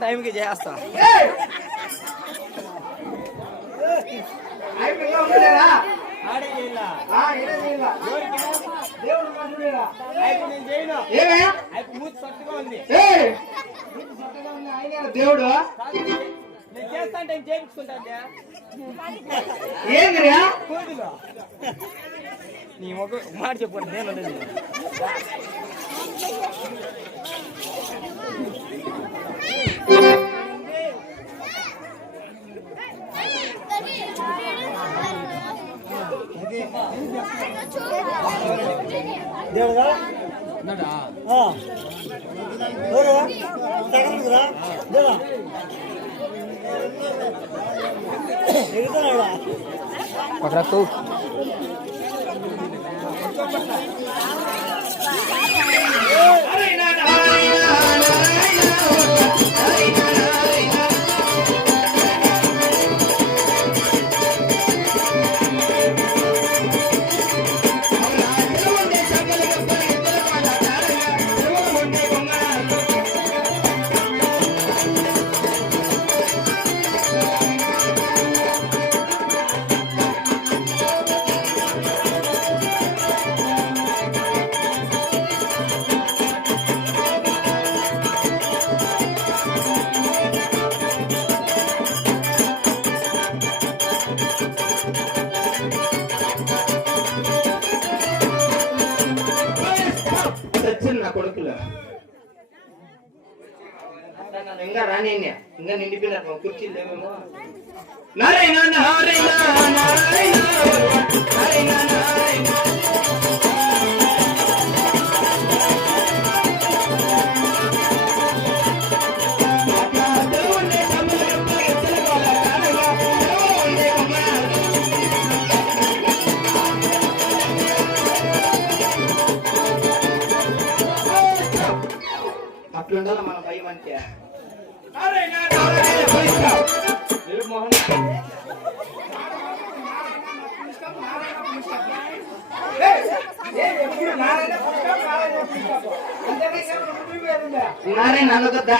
టైంకి చేస్తా దేవుడు నేను చేస్తా అంటే చేయించుకుంటా ఏందిరా నీ ఒక మాట చెప్పండి నేను దేవుడా పక్కకు నా కొడుకులు ఇంకా రాని ఇంకా నిండిపోయినారు కుర్చీలు లేవేమో నారాయణ నారాయణ నారాయణ నారాయణ నారాయణ అట్లుండాల మన భయం అంటే నారాయణ అనకొద్దా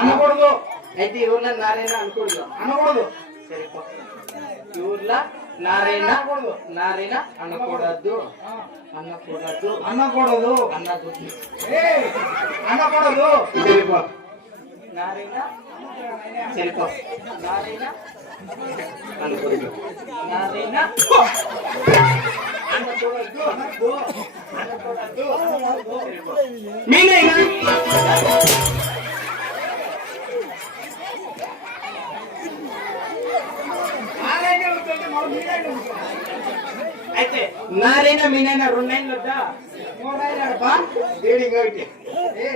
అనకూడదు అయితే ఊర్లో నారాయణ అనకూడదు అనకూడదు సరే ఊర్లో నారాయణ నారాయణ అనకూడదు అనకూడదు అనకూడదు అనకూడదు సరిపో నారాయణ సరిపో నారాయణ అనకూడదు నారాయణ అనకూడదు అనకూడదు మీనైనా అయితే నారైనా మీనైనా రెండైనా వద్దా మూడైనా వేడింగ్ ఒకటి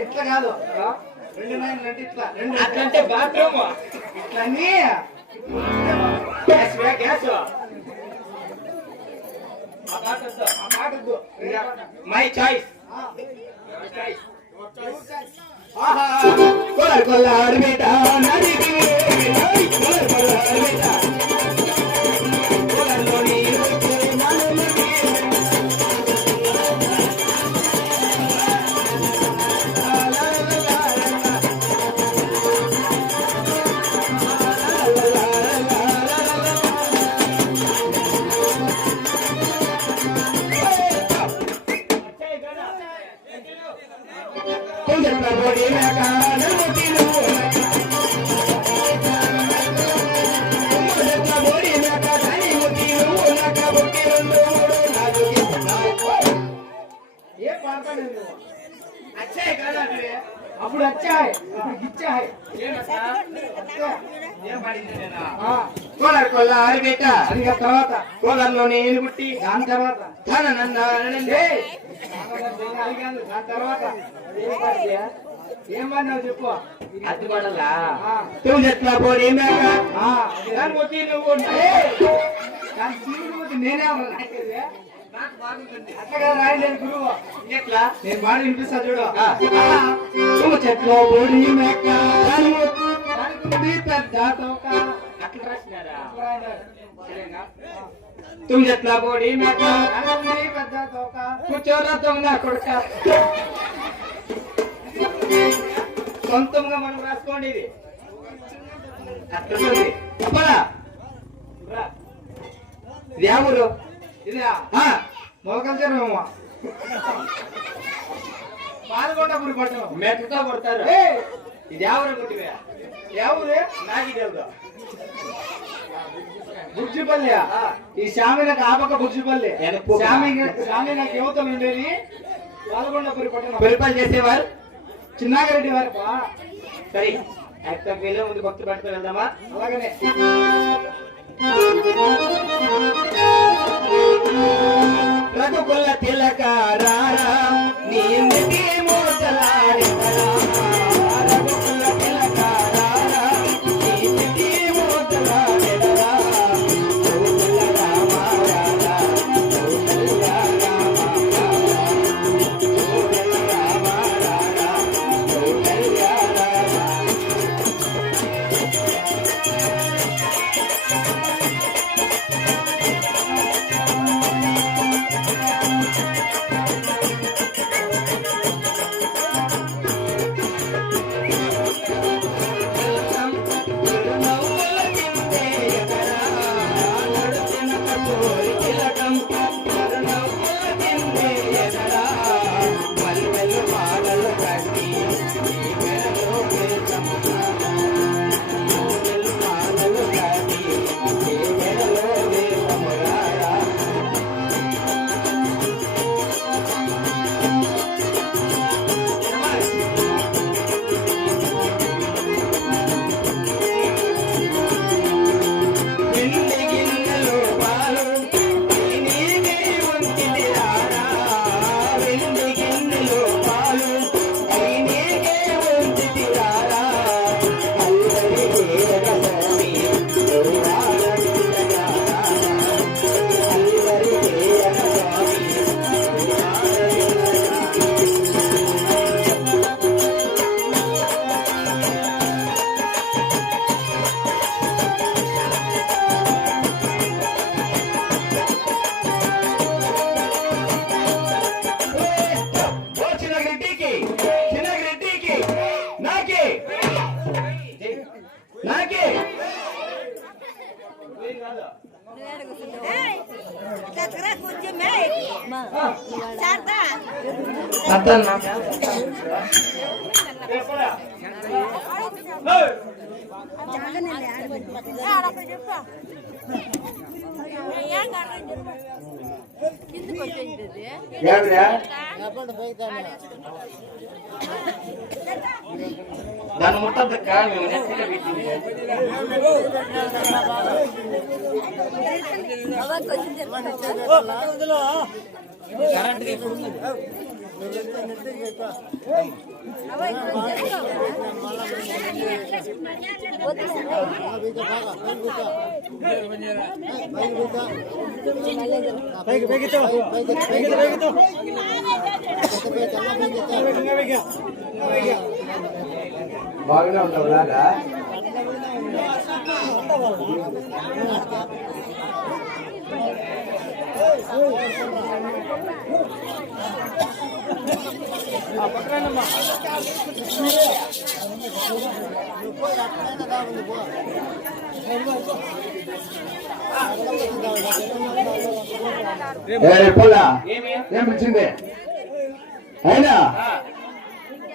ఇట్లా కాదు రెండు నైన్లు అంటే ఇట్లా రెండు అట్లంటే బాత్రూమ్ ఇట్లా గ్యాస్ గ్యాస్ మై చాయిస్ కొల్లాడు బేటా అప్పుడు వచ్చాయి ఇచ్చాయి కోలారు కొల్లారు బేట అది తర్వాత కోలారులో నేను పుట్టి దాని తర్వాత దాని తర్వాత ఏం పడినావు చెప్పు అది పడలా నువ్వు ఎట్లా పోనీ నువ్వు నేనే అట్లా రాయలేదు గురువు ఎట్లా నేను బాగా వినిపిస్తా చూడు నువ్వు చెట్లో పొడి మేక పెద్ద తోక అట్లా రాసినారా तुम जतला बोडी में కూర్చోరా దొంగ కొడుక సొంతంగా మనం రాసుకోండి ఇది అట్లుంది చెప్పరా ఇది యా ఊరు ఇది మొలకల్చరమేమో పాల్గొండపురి పట్టణం మెట్టతో పడతారు ఇది ఎవరు కొట్టివే ఎవరు నాకు తెలుదా బుర్జిపల్లి ఈ శామినకు ఆపక బుర్జిపల్లి శామినకు యువతలు ఉండేది పాల్గొండపురి పట్టణం పరిపాలన చేసేవారు చిన్నాగరెడ్డి వారు సరే అక్కడికి వెళ్ళే ముందు భక్తి పట్టుకుని వెళ్దామా అలాగనే రఘుకుల తిలకారారా నీ మోతలాడెదరా రఘుకుల తిలకారారా నీ మోతలాడెదరా కోకల రామారారా కోకల రామారారా కోకల రామారారా కోకల రామారారా దాని ముట్టద్దు బాగానే ఉంటావు లాగా ఏం వచ్చింది అయినా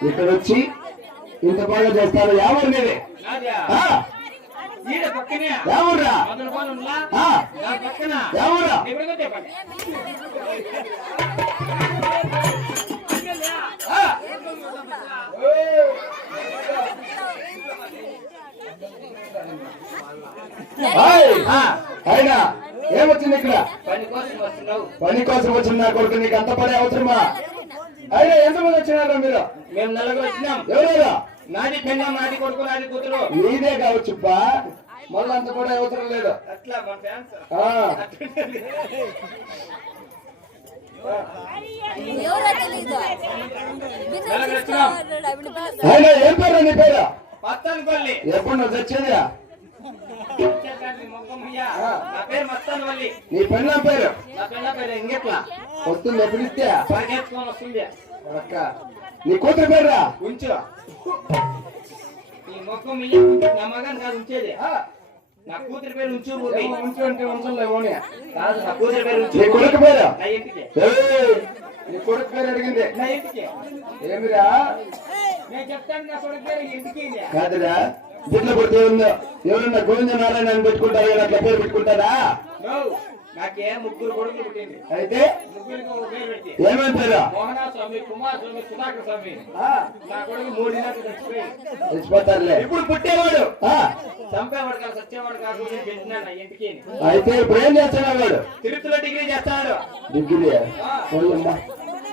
ఇక్కడ వచ్చి ఇంత బాగా చేస్తారు ఎవరు మీది ఎవరురా ఎవరురా అయినా ఏమొచ్చింది ఇక్కడ పని కోసం వచ్చిన నా కొడుకు నీకు అంత పని అవసరమా అయినా ఎంతమంది వచ్చినారా మీరు మేము నలుగురు వచ్చినాం ఎవరు నాది పెళ్ళ నాది కొడుకు నాది కూతురు నీదే కావచ్చుబ్బా మళ్ళీ అంత కూడా అవసరం లేదు అట్లా అయినా ఏం పేరు నీ పేరు పత్తనపల్లి ఎప్పుడు నువ్వు తెచ్చేదా నీ మొక్కమయ్యా. నా పేరు మస్తాన్ వల్లి. నీ పెళ్ళ పేరు నా పిల్ల పేరు ఇంకెట్లా వస్తుంది ఎప్పుడు ఇస్తే పరిగెత్తుకొని వస్తుంది. అక్క నీ కూతురు పేరురా ఉంచు ఈ మొక్కమయ్య. నా మగన్ కాదు ఉంచేది. నా కూతురి పేరు ఉంచు. ఉంచు అంటే ఉంచలే కాదు నా కూతురి పేరు ఉంచు. నీ కొడుకు పేరు నా ఇంటికి. నీ కొడుకు పేరు అడిగింది నా ఇంటికి ఏమిరా నేను చెప్తాను. నా కొడుకు పేరు ఇంటికి. కాదురా బిడ్డలు పుడితే ఉందో ఎవరన్నా గోవింద నారాయణ అని పెట్టుకుంటారా అట్లా పేరు పెట్టుకుంటారా నాకే ముగ్గురు కొడుకులు పుట్టింది. అయితే ముగ్గురికి ఒక పేరు పెట్టి ఏమేమి పేరు మోహన స్వామి, కుమార స్వామి, సుధాకర్ స్వామి. నా కొడుకు 3 నెలలకు చచ్చిపోయింది. తెచ్చిపోతారులే ఇప్పుడు పుట్టేవాడు చంపేవాడు కాదు, సచ్చేవాడు కాదు. నేను పెట్టినా నా ఇంటికి. అయితే ఇప్పుడు ఏం చేస్తున్నాడు వాడు తిరుపతిలో డిగ్రీ చేస్తాడు. డిగ్రీ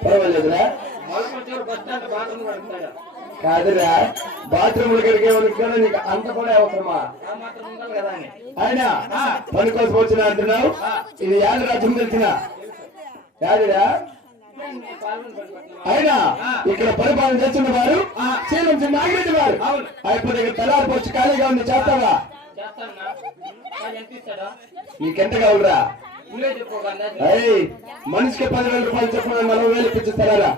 పర్వాలేదురా మలుపుల చివరి బస్ స్టాండ్ బాత్రూమ్ కడుగుతాడు. కాదురా బాత్రూమ్ దగ్గరికి కూడా నీకు అంత కూడా అవసరమా ఆ మాత్రం ఉండాలి కదా అని. ఆయన పని కోసం వచ్చిన అంటున్నావు ఇది యాద రాజ్యం తెలిసిన యాదరా ఆయన ఇక్కడ పరిపాలన చేస్తున్న వారు శ్రీలం శ్రీ నాగిరెడ్డి వారు అయిపోతే ఇక్కడ తలారి వచ్చి ఖాళీగా ఉంది చేస్తావా చేస్తాను. ఎంత ఇస్తాడా? నీకెంత కావాలరా నువ్వే చెప్పుకోగలరా? మనిషికి 10,000 రూపాయలు చెప్పిన 40,000 ఇప్పించిస్తారా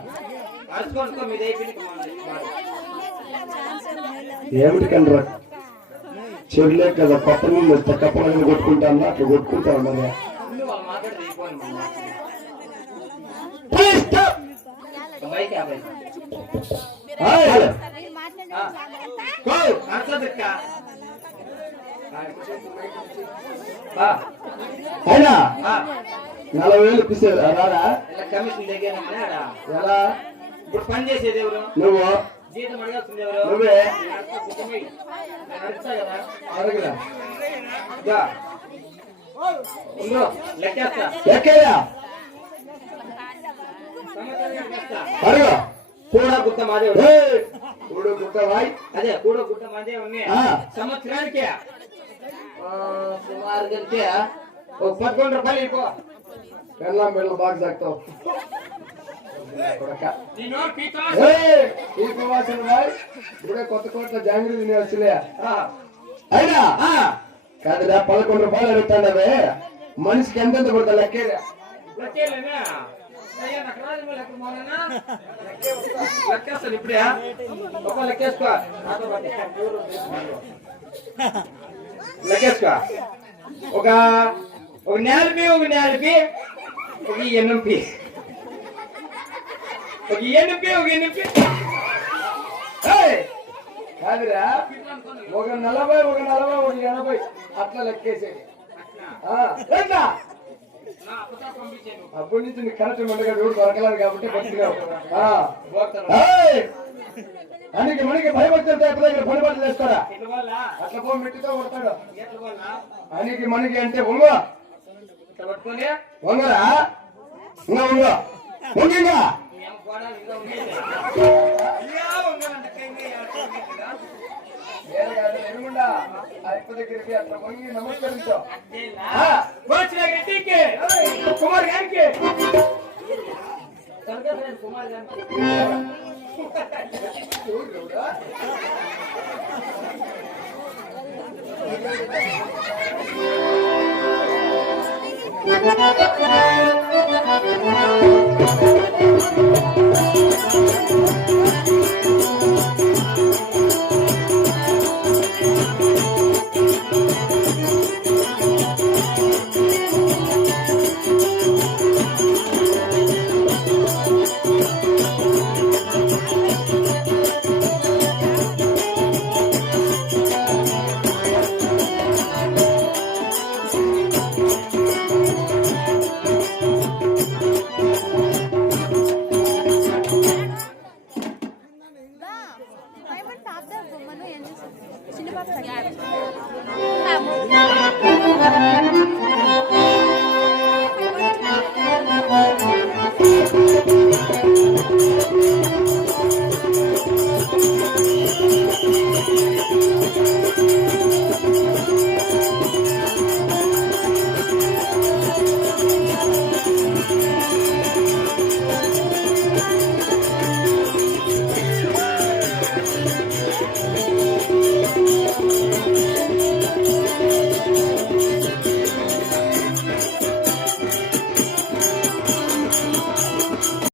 అరుచుకోనుకో మీద అయిపోయింది. ఏమిటి కనరా చెడులే కదా పప్ప నుండి వస్తే కప్పలని కొట్టుకుంటాను అట్లా కొట్టుకుంటాను మరి వాళ్ళు మాట్లాడి అయిపోయింది. అయినా 40,000 ఇప్పిస్తే రారా కమిషన్ దగ్గర ఎలా ఇప్పుడు పని చేసేది ఎవరు? నువ్వు జీతం అడగాల్సింది ఎవరు? నువ్వే అడుగుతా కదా. అడగరా లెక్కేస్తా. ఎక్కడా అడుగు కూడా గుట్ట మాదే చూడు గుట్టవాయ్ అదే కూడా గుట్ట మాదే ఉన్నాయి. సంవత్సరానికి సుమారు కలిపి ఒక 11 రూపాయలు అయిపో. పెళ్ళం పెళ్ళం బాగా సాగుతావు ఇప్పుడే కొత్త కోట్ల జాంగ్రీ తిని వచ్చలే అయినా కాదురా 11 రూపాయలు అడుగుతాడవే మనిషికి ఎంతెంత పడతా లెక్కేరా లెక్కేస్తాను ఇప్పుడే. ఒక లెక్కేసుకో. లెక్కేసుకో. ఒక నేలపి ఒక నేలపి ఒక ఎన్నంపి ఒక ఎన్నంపి ఒక ఎన్నంపి. కాదురా ఒక 40 ఒక 40 ఒక 80 అట్లా లెక్కేసేది అప్పటి నుంచి నీకు కరెక్ట్ మండగా రోడ్డు దొరకలేదు కాబట్టి పట్టినావు అందుకే మనకి భయపడుతుంది ఎప్పుడు దగ్గర పని పట్టు వేస్తారా అట్లా పో మెట్టితో కొడతాడు అనికి మనకి అంటే వంగ వంగరా ఇంకా వంగ వంగ దగ్గరికి అట్లా వంగి నమస్కరించు కుమార్ గారికి కుమార్ గారికి Cinnamon,